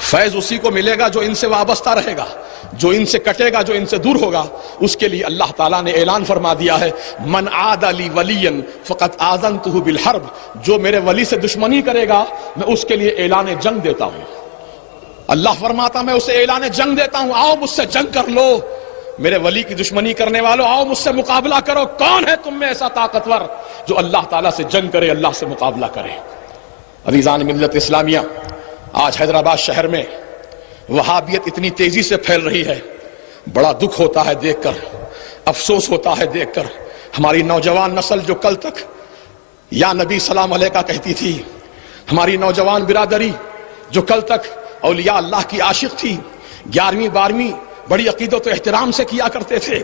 فیض اسی کو ملے گا جو ان سے وابستہ رہے گا، جو ان سے کٹے گا، جو ان سے دور ہوگا، اس کے لیے اللہ تعالیٰ نے اعلان فرما دیا ہے من عاد لی ولیا فقد آذنتہ بالحرب، جو میرے ولی سے دشمنی کرے گا میں اس کے لیے اعلان جنگ دیتا ہوں۔ اللہ فرماتا میں اسے اعلان جنگ دیتا ہوں، آؤ مجھ سے جنگ کر لو، میرے ولی کی دشمنی کرنے والوں آؤ مجھ سے مقابلہ کرو۔ کون ہے تم میں ایسا طاقتور جو اللہ تعالیٰ سے جنگ کرے، اللہ سے مقابلہ کرے؟ عزیزان ملت اسلامیہ، آج حیدرآباد شہر میں وہابیت اتنی تیزی سے پھیل رہی ہے، بڑا دکھ ہوتا ہے دیکھ کر، افسوس ہوتا ہے دیکھ کر۔ ہماری نوجوان نسل جو کل تک یا نبی سلام علیہ کا کہتی تھی، ہماری نوجوان برادری جو کل تک اولیاء اللہ کی عاشق تھی، 11ویں 12ویں بڑی عقیدت و احترام سے کیا کرتے تھے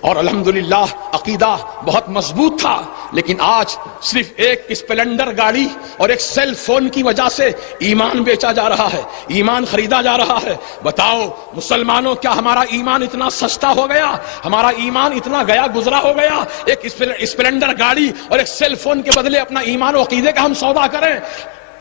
اور الحمدللہ عقیدہ بہت مضبوط تھا، لیکن آج صرف ایک اسپلنڈر گاڑی اور ایک سیل فون کی وجہ سے ایمان بیچا جا رہا ہے، ایمان خریدا جا رہا ہے۔ بتاؤ مسلمانوں، کیا ہمارا ایمان اتنا سستا ہو گیا، ہمارا ایمان اتنا گیا گزرا ہو گیا، ایک اسپلنڈر گاڑی اور ایک سیل فون کے بدلے اپنا ایمان و عقیدے کا ہم سودا کریں؟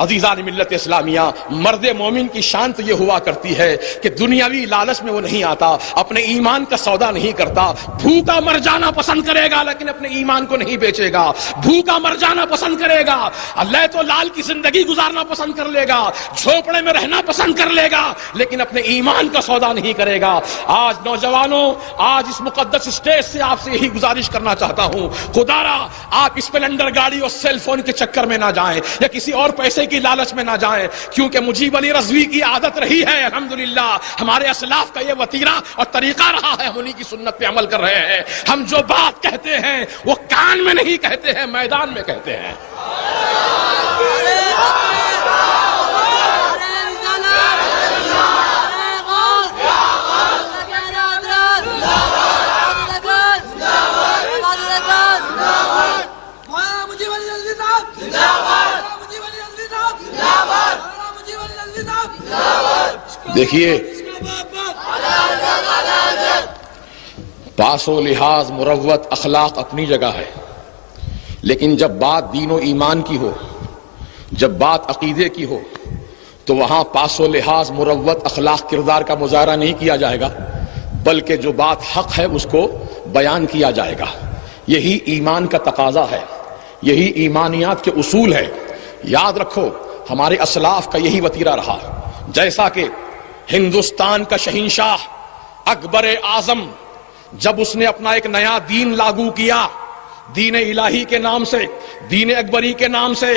عزیزان ملت اسلامیہ، مرد مومن کی شان تو یہ ہوا کرتی ہے کہ دنیاوی لالچ میں وہ نہیں آتا، اپنے ایمان کا سودا نہیں کرتا۔ بھوکا مر جانا پسند کرے گا لیکن اپنے ایمان کو نہیں بیچے گا، بھوکا مر جانا پسند کرے گا، اللہ تو لال کی زندگی گزارنا پسند کر لے گا، جھوپڑے میں رہنا پسند کر لے گا، لیکن اپنے ایمان کا سودا نہیں کرے گا۔ آج نوجوانوں، آج اس مقدس اسٹیج سے آپ سے یہی گزارش کرنا چاہتا ہوں، خدا را آپ اسپلنڈر گاڑی اور سیل فون کے چکر میں نہ جائیں یا کسی اور پیسے کی لالچ میں نہ جائیں، کیونکہ مجیب علی رضوی کی عادت رہی ہے، الحمدللہ ہمارے اسلاف کا یہ وتیرہ اور طریقہ رہا ہے، ہم انہی کی سنت پہ عمل کر رہے ہیں۔ ہم جو بات کہتے ہیں وہ کان میں نہیں کہتے ہیں، میدان میں کہتے ہیں۔ دیکھیے، پاس و لحاظ، مروت، اخلاق اپنی جگہ ہے، لیکن جب بات دین و ایمان کی ہو، جب بات عقیدے کی ہو، تو وہاں پاس و لحاظ، مروت، اخلاق، کردار کا مظاہرہ نہیں کیا جائے گا، بلکہ جو بات حق ہے اس کو بیان کیا جائے گا۔ یہی ایمان کا تقاضا ہے، یہی ایمانیات کے اصول ہے۔ یاد رکھو، ہمارے اسلاف کا یہی وتیرہ رہا، جیسا کہ ہندوستان کا شہنشاہ اکبر اعظم جب اس نے اپنا ایک نیا دین لاگو کیا، دین الہی کے نام سے، دین اکبری کے نام سے،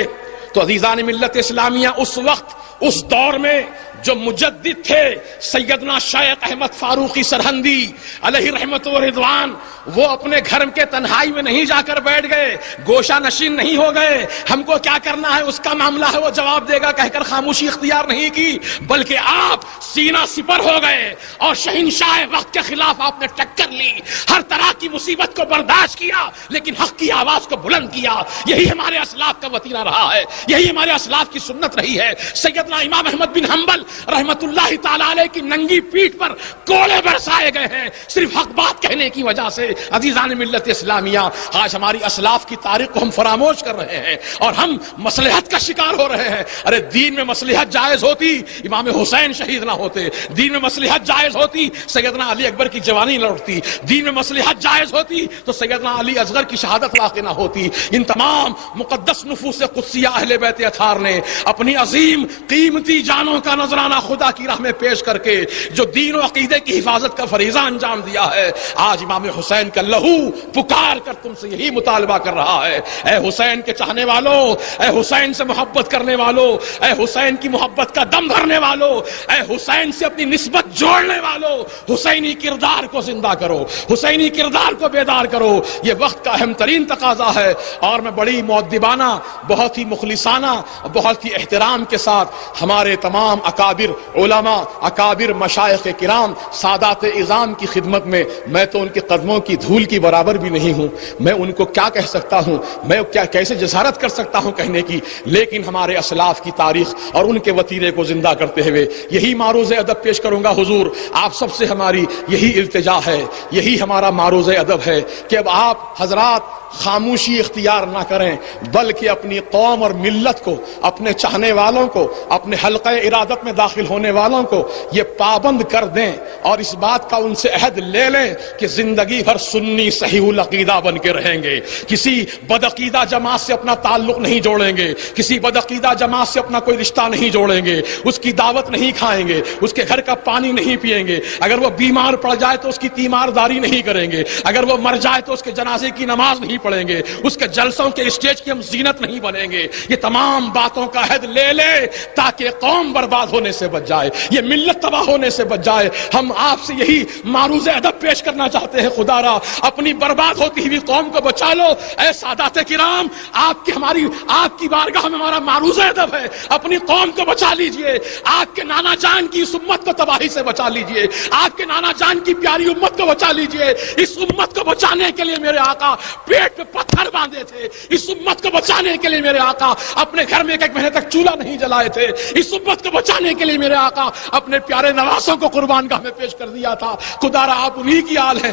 تو عزیزان ملت اسلامیہ اس وقت، اس دور میں جو مجدد تھے سیدنا شیخ احمد فاروقی سرہندی علیہ رحمت و رضوان، وہ اپنے گھر کے تنہائی میں نہیں جا کر بیٹھ گئے، گوشہ نشین نہیں ہو گئے، ہم کو کیا کرنا ہے اس کا معاملہ ہے وہ جواب دے گا کہہ کر خاموشی اختیار نہیں کی، بلکہ آپ سینہ سپر ہو گئے اور شہنشاہ وقت کے خلاف آپ نے ٹکر لی، ہر طرح کی مصیبت کو برداشت کیا لیکن حق کی آواز کو بلند کیا۔ یہی ہمارے اسلاف کا وتیرہ رہا ہے، یہی ہمارے اسلاف کی سنت رہی ہے۔ سیدنا امام احمد بن حنبل رحمت اللہ تعالی علیہ کی ننگی پیٹھ پر کوڑے برسائے گئے ہیں صرف حق بات کہنے کی وجہ سے۔ عزیزان ملت اسلامیہ، آج ہماری اسلاف کی تاریخ کو ہم فراموش کر رہے ہیں اور ہم مصلحت کا شکار ہو رہے ہیں۔ ارے دین میں مصلحت جائز ہوتی امام حسین شہید نہ ہوتے، دین میں مصلحت جائز ہوتی سیدنا علی اکبر کی جوانی لوٹتی، دین میں مصلحت جائز ہوتی تو سیدنا علی اصغر کی شہادت واقع نہ ہوتی۔ ان تمام مقدس نفوس قدسیہ اہل بیت اطہار نے اپنی عظیم قیمتی جانوں کا نذرانہ خدا کی راہ میں پیش کر کے جو دین و عقیدے کی حفاظت کا فریضہ انجام دیا ہے، آج امام حسین کا لہو پکار کر تم سے یہی مطالبہ کر رہا ہے، اے حسین کے چاہنے والوں، اے حسین سے محبت کرنے والوں، اے حسین کی محبت کا دم بھرنے والوں، اے حسین سے اپنی نسبت جوڑنے والوں، حسینی کردار کو زندہ کرو، حسینی کردار کو بیدار کرو۔ یہ وقت کا اہم ترین تقاضا ہے اور میں بڑی مؤدبانہ، بہت ہی مخلصانہ، بہت ہی احترام کے ساتھ ہمارے تمام اکابر علماء، اکابر مشائخ کرام، سادات اعظام کی خدمت میں تو ان کے قدموں کی دھول کی برابر بھی نہیں ہوں، میں ان کو کیا کہہ سکتا ہوں، میں کیسے جسارت کر سکتا ہوں کہنے کی، لیکن ہمارے اسلاف کی تاریخ اور ان کے وتیرے کو زندہ کرتے ہوئے یہی معروض ادب پیش کروں گا۔ حضور آپ سب سے ہماری یہی التجا ہے، یہی ہمارا معروض ادب ہے کہ اب آپ حضرات خاموشی اختیار نہ کریں بلکہ اپنی قوم اور ملت کو، اپنے چاہنے والوں کو، اپنے حلقہ ارادت میں داخل ہونے والوں کو یہ پابند کر دیں اور اس بات کا ان سے عہد لے لیں کہ زندگی بھر سنی صحیح العقیدہ بن کے رہیں گے، کسی بدعقیدہ جماعت سے اپنا تعلق نہیں جوڑیں گے، کسی بدعقیدہ جماعت سے اپنا کوئی رشتہ نہیں جوڑیں گے، اس کی دعوت نہیں کھائیں گے، اس کے گھر کا پانی نہیں پیئیں گے، اگر وہ بیمار پڑ جائے تو اس کی تیمارداری نہیں کریں گے، اگر وہ مر جائے تو اس کے جنازے کی نماز نہیں پڑھیں گے، اس کے جلسوں کے اسٹیج کی ہم زینت نہیں بنیں گے۔ یہ تمام باتوں کا عہد لے لے تاکہ قوم برباد ہونے سے بچ جائے، یہ ملت تباہ ہونے سے بچ جائے۔ ہم آپ سے یہی معروض ادب پیش کرنا چاہتے ہیں، خدا را اپنی برباد ہوتی ہوئی قوم کو بچا لو۔ اے سادات کرام، آپ کی بارگاہ میں ہمارا معروض ادب ہے، اپنی قوم کو بچا لیجئے، آپ کے نانا جان کی اس امت کو تباہی سے بچا لیجئے، آپ کے نانا جان کی پیاری امت کو بچا لیجئے۔ اس امت کو بچانے کے لیے میرے آقا پیٹ پہ پتھر باندھے تھے، اس امت کو بچانے کے لیے میرے آقا اپنے گھر میں ایک مہینے تک چولہا نہیں جلائے تھے، اس امت کو بچانے کے لیے میرے آقا اپنے پیارے نواسوں کو قربان گاہ میں پیش کر دیا تھا۔ خدا را آپ انہی کی آل ہیں،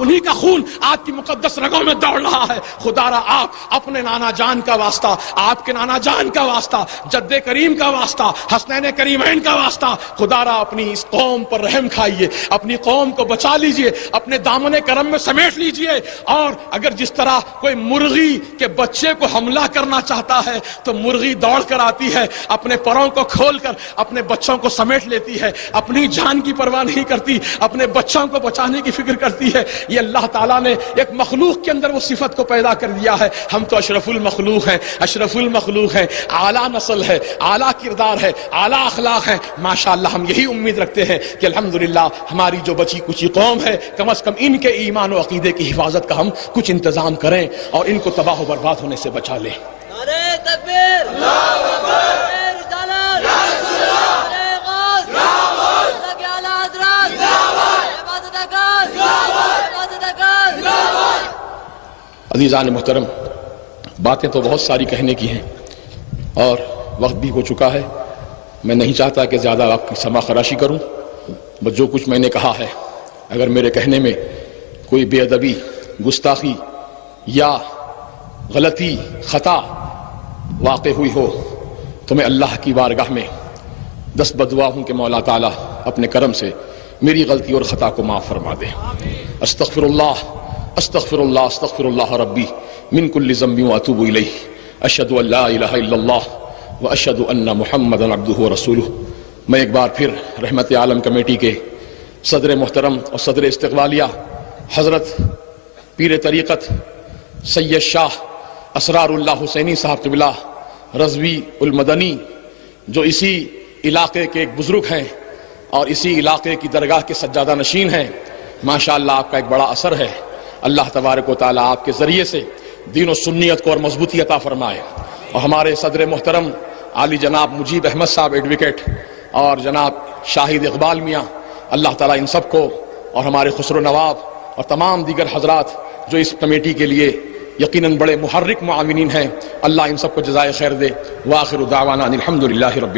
انہی کا خون آپ کی مقدس رگوں میں دوڑ رہا ہے۔ خدا را آپ اپنے نانا جان کا واسطہ، آپ کے نانا جان کا واسطہ، جد کریم کا واسطہ، حسنین کریمین کا واسطہ، خدا را اپنی اس قوم پر رحم کھائیے، اپنی قوم کو بچا لیجئے، اپنے دامن کرم میں سمیٹ لیجئے۔ اور اگر جس طرح کوئی مرغی کے بچے کو حملہ کرنا چاہتا ہے تو مرغی دوڑ کر آتی ہے، اپنے پروں کو کھول کر اپنے بچوں کو سمیٹ لیتی ہے، اپنی جان کی پرواہ نہیں کرتی، اپنے بچوں کو بچانے کی فکر کرتی ہے۔ یہ اللہ تعالیٰ نے ایک مخلوق کے اندر وہ صفت کو پیدا کر دیا ہے۔ ہم تو اشرف المخلوق ہیں، اشرف المخلوق ہیں، اعلیٰ نسل ہے، اعلیٰ کردار ہے، اعلیٰ اخلاق ہے۔ ماشاءاللہ ہم یہی امید رکھتے ہیں کہ الحمدللہ ہماری جو بچی کچی قوم ہے کم از کم ان کے ایمان و عقیدے کی حفاظت کا ہم کچھ انتظام کریں اور ان کو تباہ و برباد ہونے سے بچا لیں۔ نعرہ تکبیر، اللہ اکبر، نعرہ رسالت، یا رسول اللہ، نعرہ غوث، یا غوث، اللہ کے اعلیٰ حضرات، زندہ باد، عبادت اکبر، زندہ باد، عبادت اکبر، زندہ باد۔ عزیزان محترم، باتیں تو بہت ساری کہنے کی ہیں اور وقت بھی ہو چکا ہے۔ میں نہیں چاہتا کہ زیادہ آپ کی سما خراشی کروں، بس جو کچھ میں نے کہا ہے اگر میرے کہنے میں کوئی بے ادبی، گستاخی یا غلطی، خطا واقع ہوئی ہو تو میں اللہ کی بارگاہ میں دست بدعا ہوں کہ مولا تعالیٰ اپنے کرم سے میری غلطی اور خطا کو معاف فرما دے۔ استغفر اللہ استغفر اللہ استغفر اللہ ربی من کل ذنب واتوب الیہ، اشہد ان لا الہ الا اللہ واشہد ان محمدا عبدہ ورسولہ۔ میں ایک بار پھر رحمت عالم کمیٹی کے صدر محترم اور صدر استقبالیہ حضرت پیر طریقت سید شاہ اسرار اللہ حسینی صاحب قبلہ رضوی المدنی، جو اسی علاقے کے ایک بزرگ ہیں اور اسی علاقے کی درگاہ کے سجادہ نشین ہیں، ماشاءاللہ آپ کا ایک بڑا اثر ہے۔ اللہ تبارک و تعالیٰ آپ کے ذریعے سے دین و سنیت کو اور مضبوطی عطا فرمائے۔ اور ہمارے صدر محترم عالی جناب مجیب احمد صاحب ایڈوکیٹ اور جناب شاہد اقبال میاں، اللہ تعالیٰ ان سب کو اور ہمارے خسرو نواب اور تمام دیگر حضرات جو اس کمیٹی کے لیے یقیناً بڑے محرک معاونین ہیں، اللہ ان سب کو جزائے خیر دے۔ وآخر دعوانا ان الحمدللہ رب